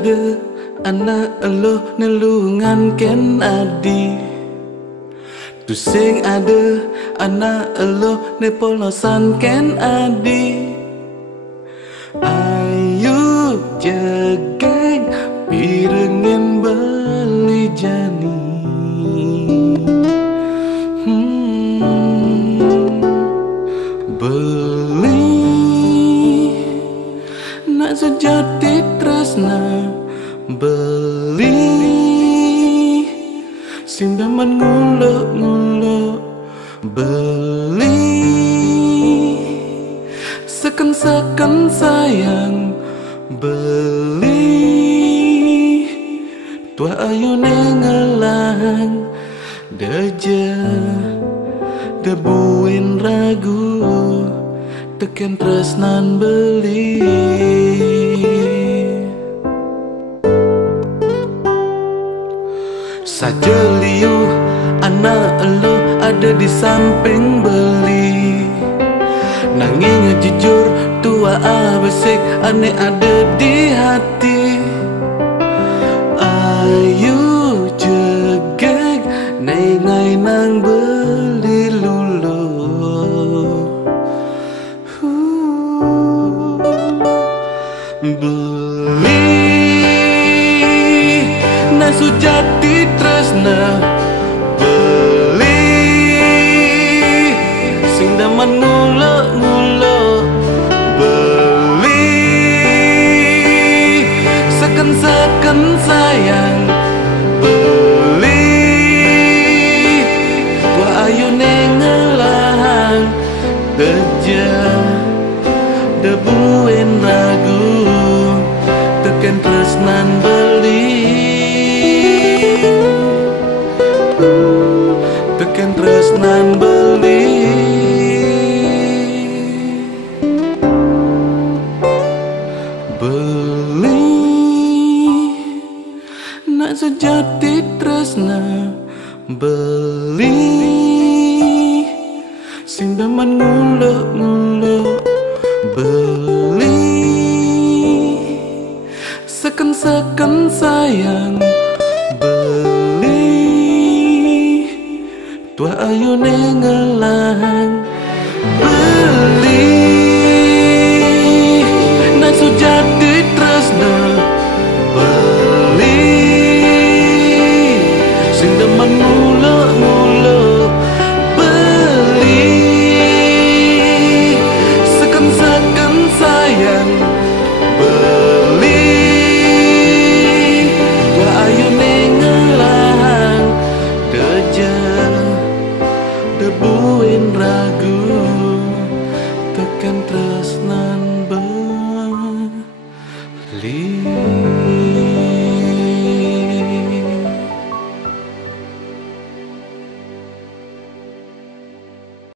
ada anak elo nelungan ken adi. Tu sing ada anak elo ne polosan ken adi. Ayu jegeng pirengin beli jani. Beli nak sejati tresna. Beli sing daman ngulo-ngulo. Beli seken-seken sayang. Beli tua ayu nengelang. Deja debuin ragu teken tresnan beli. Sajeliu anak elo ada di samping beli. Nanging jujur tua abesik ane ada di hati. Ayu jegeg nengai nang beli lulu. Beli nasu jati tresna. Beli sing daman ngulo-ngulo. Beli seken-seken sayang. Beli tua ayu nengelang. Deja debuin ragu teken tresnan beli. Teken tresnan beli. Beli nak sejati tresna. Beli sing daman ngulo-ngulo. Beli seken-seken sayang. Beli tua ayu nengelang. Beli